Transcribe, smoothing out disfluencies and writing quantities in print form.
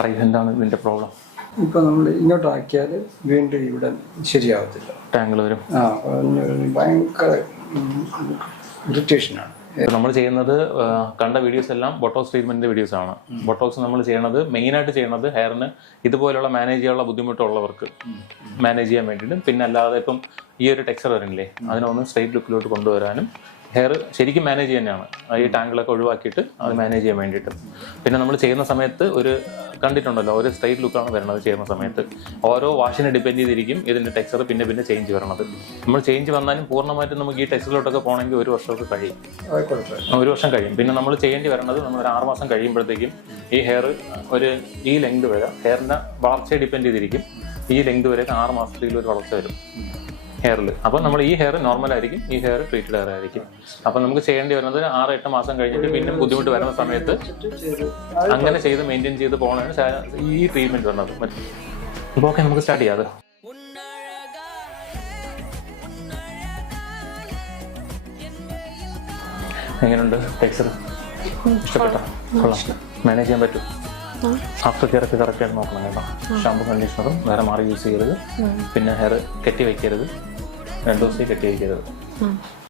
പറയും എന്താണ് ഇതിൻ്റെ പ്രോബ്ലം? ഇപ്പോൾ നമ്മൾ ഇങ്ങോട്ടാക്കിയാൽ വീണ്ടും ഇവിടെ ശരിയാവത്തില്ല, ടാങ്കിൾ വരും. ഭയങ്കര ഇറിറ്റേഷനാണ്. നമ്മൾ ചെയ്യുന്നത് കണ്ട വീഡിയോസ് എല്ലാം ബൊട്ടോക്സ് ട്രീറ്റ്മെന്റിന്റെ വീഡിയോസ് ആണ്. ബൊട്ടോക്സ് നമ്മൾ ചെയ്യണത് മെയിനായിട്ട് ചെയ്യണത് ഹെയറിന് ഇതുപോലുള്ള മാനേജ് ചെയ്യാനുള്ള ബുദ്ധിമുട്ടുള്ളവർക്ക് മാനേജ് ചെയ്യാൻ വേണ്ടിയിട്ടും, പിന്നെ അല്ലാതെ ഇപ്പം ഈ ഒരു ടെക്സ്ചർ വരില്ലേ അതിനൊന്ന് സ്ട്രെയിറ്റ് ലുക്കിലോട്ട് കൊണ്ടുവരാനും ഹെയർ ശരിക്കും മാനേജ് ചെയ്യാനാണ്, ഈ ടാങ്കിളൊക്കെ ഒഴിവാക്കിയിട്ട് അത് മാനേജ് ചെയ്യാൻ വേണ്ടിയിട്ട്. പിന്നെ നമ്മൾ ചെയ്യുന്ന സമയത്ത് ഒരു കണ്ടിട്ടുണ്ടല്ലോ ഒരു സ്ട്രെയിറ്റ് ലുക്കാണ് വരുന്നത് ചെയ്യുന്ന സമയത്ത്. ഓരോ വാഷിനെ ഡിപ്പെൻഡ് ചെയ്തിരിക്കും ഇതിൻ്റെ ടെക്സ്ചർ പിന്നെ പിന്നെ ചേഞ്ച് വരണത്. നമ്മൾ ചേഞ്ച് വന്നാലും പൂർണ്ണമായിട്ടും നമുക്ക് ഈ ടെക്സ്ചറിലോട്ടൊക്കെ പോകണമെങ്കിൽ 1 വർഷമൊക്കെ കഴിയും, 1 വർഷം കഴിയും. പിന്നെ നമ്മൾ ചെയ്യേണ്ടി വരണത് നമ്മൾ ഒരു 6 മാസം കഴിയുമ്പോഴത്തേക്കും ഈ ഹെയർ ഈ ലെങ്ത് വരെ ഹെയറിൻ്റെ വളർച്ചയെ ഡിപ്പെൻഡ് ചെയ്തിരിക്കും. ഈ ലെങ്ത് വരെ 6 മാസത്തിൽ ഒരു വളർച്ച വരും ഹെയറിൽ. അപ്പോൾ നമ്മൾ ഈ ഹെയർ നോർമൽ ആയിരിക്കും, ഈ ഹെയർ ട്രീറ്റഡ് ഹെയർ ആയിരിക്കും. അപ്പോൾ നമുക്ക് ചെയ്യേണ്ടി വരുന്നത് 6-8 മാസം കഴിഞ്ഞിട്ട് പിന്നെ ബുദ്ധിമുട്ട് വരുന്ന സമയത്ത് അങ്ങനെ ചെയ്ത് മെയിൻറ്റെയിൻ ചെയ്ത് പോകണതാണ് ഈ ട്രീറ്റ്മെൻറ്റ് വരുന്നത്. അപ്പോൾ ഓക്കെ, നമുക്ക് സ്റ്റാർട്ട് ചെയ്യാം. എങ്ങനെയുണ്ട് ടെക്സ്ചർ? ഇഷ്ടപ്പെട്ടോ? കൊള്ളാം, മാനേജ് ചെയ്യാൻ പറ്റും. ആഫ്റ്റർ കെയർ ഒക്കെ കറക്റ്റായിട്ട് നോക്കണം കേട്ടോ. ഷാമ്പു കണ്ടീഷണറും വേറെ മാറി യൂസ് ചെയ്യരുത്. പിന്നെ ഹെയർ കെട്ടി വയ്ക്കരുത്, 2 ദിവസത്തേക്ക് കെട്ടി വയ്ക്കരുത്.